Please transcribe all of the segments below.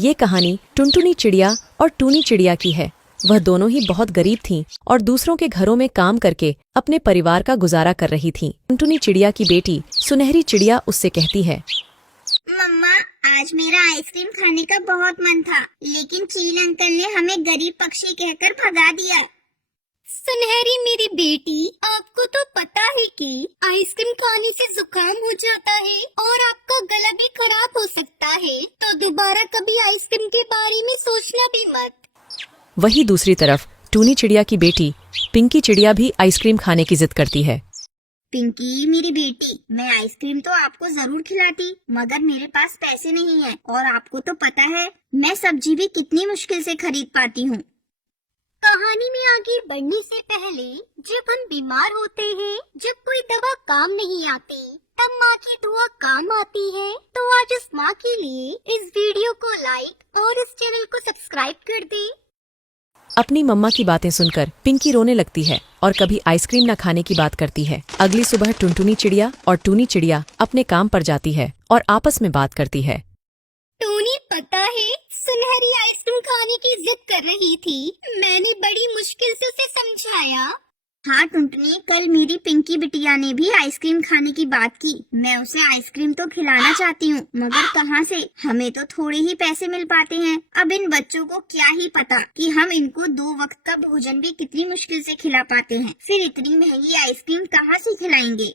ये कहानी टुनटुनी चिड़िया और टूनी चिड़िया की है। वह दोनों ही बहुत गरीब थीं और दूसरों के घरों में काम करके अपने परिवार का गुजारा कर रही थीं। टुनटुनी चिड़िया की बेटी सुनहरी चिड़िया उससे कहती है, मम्मा, आज मेरा आइसक्रीम खाने का बहुत मन था, लेकिन चील अंकल ने हमें गरीब पक्षी कहकर भगा दिया। सुनहरी मेरी बेटी, आपको तो पता है कि आइसक्रीम खाने से जुकाम हो जाता है और आपका गला भी खराब हो सकता है, तो दोबारा कभी आइसक्रीम के बारे में सोचना भी मत। वही दूसरी तरफ टूनी चिड़िया की बेटी पिंकी चिड़िया भी आइसक्रीम खाने की जिद करती है। पिंकी मेरी बेटी, मैं आइसक्रीम तो आपको जरूर खिलाती, मगर मेरे पास पैसे नहीं है और आपको तो पता है मैं सब्जी भी कितनी मुश्किल से खरीद पाती हूँ। कहानी में आगे बढ़ने से पहले, जब हम बीमार होते हैं, जब कोई दवा काम नहीं आती, तब माँ की दुआ काम आती है। तो आज इस माँ के लिए इस वीडियो को लाइक और इस चैनल को सब्सक्राइब कर दे। अपनी मम्मा की बातें सुनकर पिंकी रोने लगती है और कभी आइसक्रीम न खाने की बात करती है। अगली सुबह टुनटुनी चिड़िया और टूनी चिड़िया अपने काम पर जाती है और आपस में बात करती है। टूनी, पता है सुनहरी आइसक्रीम खाने की जिद कर रही थी, मैंने बड़ी मुश्किल से उसे समझाया। हाँ टुनटुनी, कल मेरी पिंकी बिटिया ने भी आइसक्रीम खाने की बात की। मैं उसे आइसक्रीम तो खिलाना चाहती हूँ, मगर कहाँ से, हमें तो थोड़े ही पैसे मिल पाते हैं। अब इन बच्चों को क्या ही पता कि हम इनको 2 वक्त का भोजन भी कितनी मुश्किल से खिला पाते हैं, फिर इतनी महंगी आइसक्रीम कहाँ से खिलाएंगे।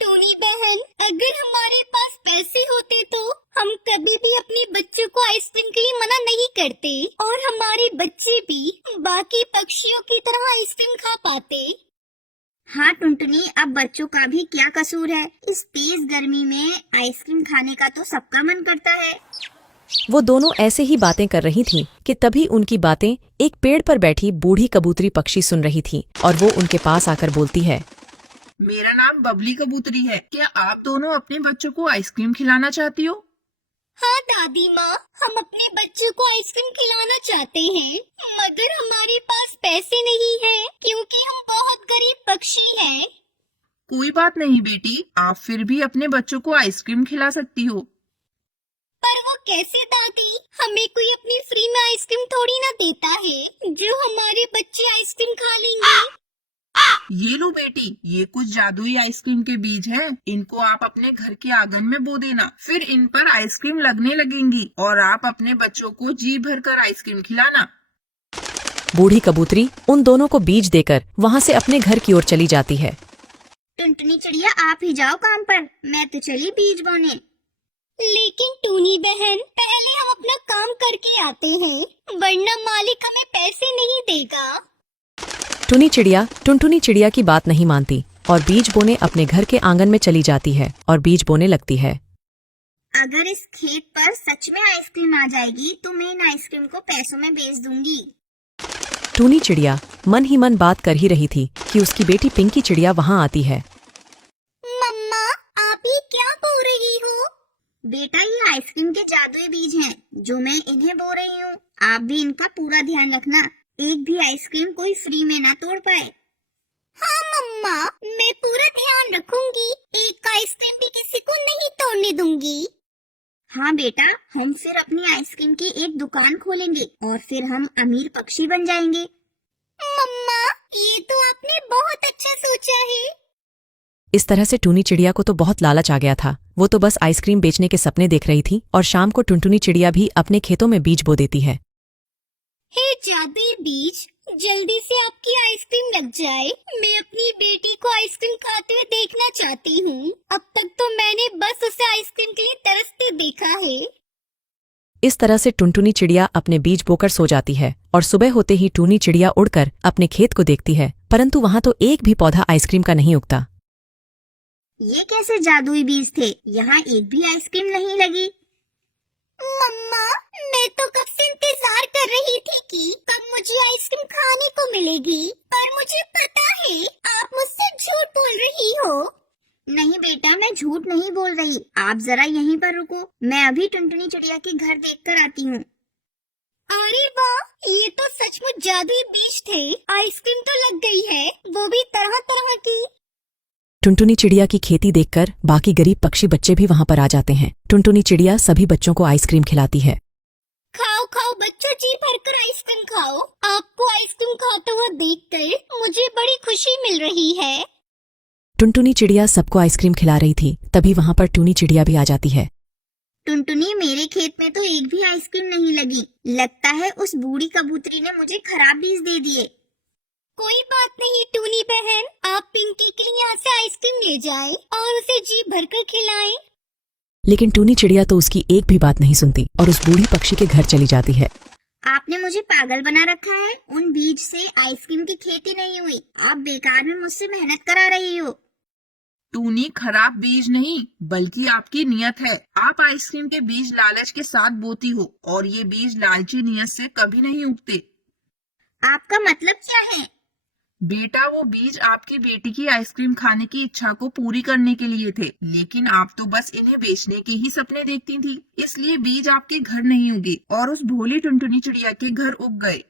टूनी बहन, अगर हमारे पास पैसे होते तो हम कभी भी अपने बच्चों को आइसक्रीम के लिए मना नहीं करते और हमारे बच्चे भी बाकी पक्षियों की तरह आइसक्रीम खा पाते। हाँ टुनटुनी, अब बच्चों का भी क्या कसूर है, इस तेज गर्मी में आइसक्रीम खाने का तो सबका मन करता है। वो दोनों ऐसे ही बातें कर रही थीं कि तभी उनकी बातें एक पेड़ पर बैठी बूढ़ी कबूतरी पक्षी सुन रही थी और वो उनके पास आकर बोलती है, मेरा नाम बबली कबूतरी है। क्या आप दोनों अपने बच्चों को आइसक्रीम खिलाना चाहती हो? हाँ दादी माँ, हम अपने बच्चों को आइसक्रीम खिलाना चाहते हैं, मगर हमारे पास पैसे नहीं है क्योंकि हम बहुत गरीब पक्षी हैं। कोई बात नहीं बेटी, आप फिर भी अपने बच्चों को आइसक्रीम खिला सकती हो। पर वो कैसे दादी, हमें कोई अपनी फ्री में आइसक्रीम थोड़ी ना देता है जो हमारे बच्चे आइसक्रीम खा लेंगे। ये लो बेटी, ये कुछ जादुई आइसक्रीम के बीज हैं। इनको आप अपने घर के आंगन में बो देना, फिर इन पर आइसक्रीम लगने लगेंगी और आप अपने बच्चों को जी भरकर आइसक्रीम खिलाना। बूढ़ी कबूतरी उन दोनों को बीज देकर वहाँ से अपने घर की ओर चली जाती है। टुनटुनी चिड़िया, आप ही जाओ काम पर, मैं तो चली बीज बोने। लेकिन टूनी बहन, पहले हम अपना काम करके आते हैं, वरना मालिक हमें पैसे नहीं देगा। टूनी चिड़िया टुनटुनी चिड़िया की बात नहीं मानती और बीज बोने अपने घर के आंगन में चली जाती है और बीज बोने लगती है। अगर इस खेत पर सच में आइसक्रीम आ जाएगी तो मैं इन आइसक्रीम को पैसों में बेच दूंगी। टूनी चिड़िया मन ही मन बात कर ही रही थी कि उसकी बेटी पिंकी चिड़िया वहाँ आती है। मम्मा, आप ये क्या बोल रही हो? बेटा, ये आइसक्रीम के जादुई बीज हैं जो मैं इन्हें बो रही हूँ। आप भी इनका पूरा ध्यान रखना, एक भी आइसक्रीम कोई फ्री में ना तोड़ पाए। हाँ मम्मा, मैं पूरा ध्यान रखूंगी, एक आइसक्रीम भी किसी को नहीं तोड़ने दूंगी। हाँ बेटा, हम फिर अपनी आइसक्रीम की एक दुकान खोलेंगे और फिर हम अमीर पक्षी बन जाएंगे। मम्मा, ये तो आपने बहुत अच्छा सोचा है। इस तरह से टूनी चिड़िया को तो बहुत लालच आ गया था। वो तो बस आइसक्रीम बेचने के सपने देख रही थी और शाम को टुनटुनी चिड़िया भी अपने खेतों में बीज बो देती है। हे जादुई बीज, जल्दी से आपकी आइसक्रीम लग जाए, मैं अपनी बेटी को आइसक्रीम खाते हुए देखना चाहती हूँ। अब तक तो मैंने बस उसे आइसक्रीम के लिए तरसते देखा है। इस तरह से टुनटुनी चिड़िया अपने बीज बोकर सो जाती है और सुबह होते ही टूनी चिड़िया उड़कर अपने खेत को देखती है, परंतु वहाँ तो एक भी पौधा आइसक्रीम का नहीं उगता। ये कैसे जादुई बीज थे, यहाँ एक भी आइसक्रीम नहीं लगी। मम्मा, मैं तो कब से इंतजार कर रही थी कि कब मुझे आइसक्रीम खाने को मिलेगी, पर मुझे पता है आप मुझसे झूठ बोल रही हो। नहीं बेटा, मैं झूठ नहीं बोल रही, आप जरा यहीं पर रुको, मैं अभी टुनटुनी चिड़िया के घर देखकर आती हूँ। अरे वाह, ये तो सचमुच जादुई बीज थे, आइसक्रीम तो लग गई है, वो भी तरह तरह की। टुनटुनी चिड़िया की खेती देखकर बाकी गरीब पक्षी बच्चे भी वहां पर आ जाते हैं। टुनटुनी चिड़िया सभी बच्चों को आइसक्रीम खिलाती है। बच्चों जी भरकर आइसक्रीम खाओ। आपको आइसक्रीम खाते हुए देखकर मुझे बड़ी खुशी मिल रही है। टुनटुनी चिड़िया सबको आइसक्रीम खिला रही थी, तभी वहाँ पर टूनी चिड़िया भी आ जाती है। टुनटुनी, मेरे खेत में तो एक भी आइसक्रीम नहीं लगी। लगता है उस बूढ़ी कबूतरी ने मुझे खराब बीज दे दिए। कोई बात नहीं टूनी बहन, आप पिंकी के लिए यहाँ से आइसक्रीम ले जाएं और उसे जी भरकर खिलाएं। लेकिन टूनी चिड़िया तो उसकी एक भी बात नहीं सुनती और उस बूढ़ी पक्षी के घर चली जाती है। आपने मुझे पागल बना रखा है। उन बीज से आइसक्रीम की खेती नहीं हुई। आप बेकार में मुझसे मेहनत करा रही हो। टूनी, खराब बीज नहीं बल्कि आपकी नियत है। आप आइसक्रीम के बीज लालच के साथ बोती हो और ये बीज लालची नियत से कभी नहीं उगते। आपका मतलब क्या है? बेटा, वो बीज आपकी बेटी की आइसक्रीम खाने की इच्छा को पूरी करने के लिए थे, लेकिन आप तो बस इन्हें बेचने के ही सपने देखती थी, इसलिए बीज आपके घर नहीं उगे और उस भोली टुनटुनी चिड़िया के घर उग गए।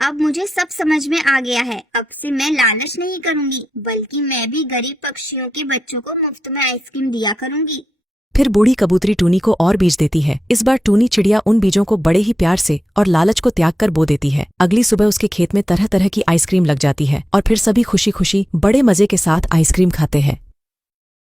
अब मुझे सब समझ में आ गया है। अब से मैं लालच नहीं करूंगी, बल्कि मैं भी गरीब पक्षियों के बच्चों को मुफ्त में आइसक्रीम दिया करूंगी। फिर बूढ़ी कबूतरी टूनी को और बीज देती है। इस बार टूनी चिड़िया उन बीजों को बड़े ही प्यार से और लालच को त्याग कर बो देती है। अगली सुबह उसके खेत में तरह तरह की आइसक्रीम लग जाती है और फिर सभी खुशी खुशी बड़े मजे के साथ आइसक्रीम खाते हैं।